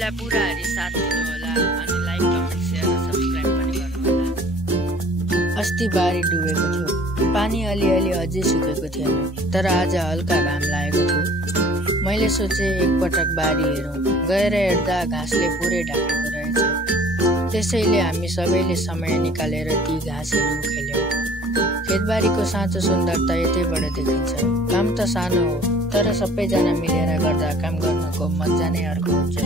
भिडियोलाई पुरा हेरी साथ दिनु होला अनि लाइक कमेन्ट शेयर र सब्स्क्राइब पनि गर्नु होला। अस्ति बारी डुबेको थियो, पानी अलिअलि अझै सुकेको थिएन, तर आज हल्का घाम लागेको थियो। मैले सोचे एकपटक बारी हेरौँ। गएर हेर्दा घाँसले पुरै ढाकेको रहेछ। त्यसैले हामी सबैले समय निकालेर ती घाँसहरू खेल्यौँ। खेतबारीको साँचो सुन्दरता यतैबाट देखिन्छ। काम त सानो हो, तर सबैजना मिलेर गर्दा काम गर्नुको मजा नै अर्को हुन्छ।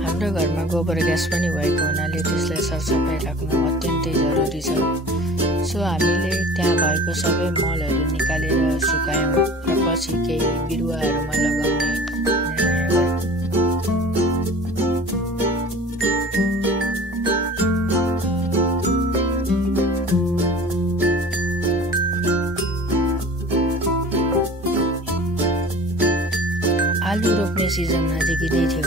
हाम्रो घरमा गोबर ग्यास पनि भएको हुनाले त्यसलाई सरसफाइ राख्नु अत्यन्तै जरुरी छ। सो हामीले त्यहाँ भएको सबै मलहरू निकालेर सुकायौँ र पछि केही बिरुवाहरूमा लगाउने निर्णय गऱ्यौँ। आलु रोप्ने सिजन नजिकै थियो,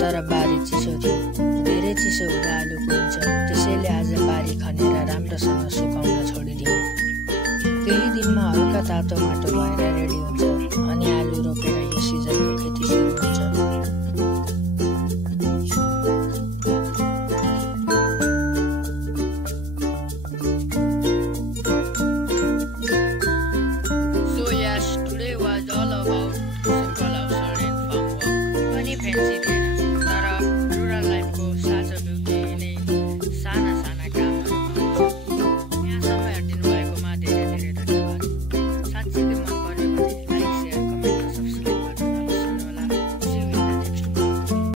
तर बारी चिसो थियो। धेरै चिसो हुँदा आलु कुहिन्छ, त्यसैले आज बारी खनेर राम्रोसँग सुकाउन छोडिदियौँ। केही दिनमा हल्का तातो माटो भएर रेडी हुन्छ।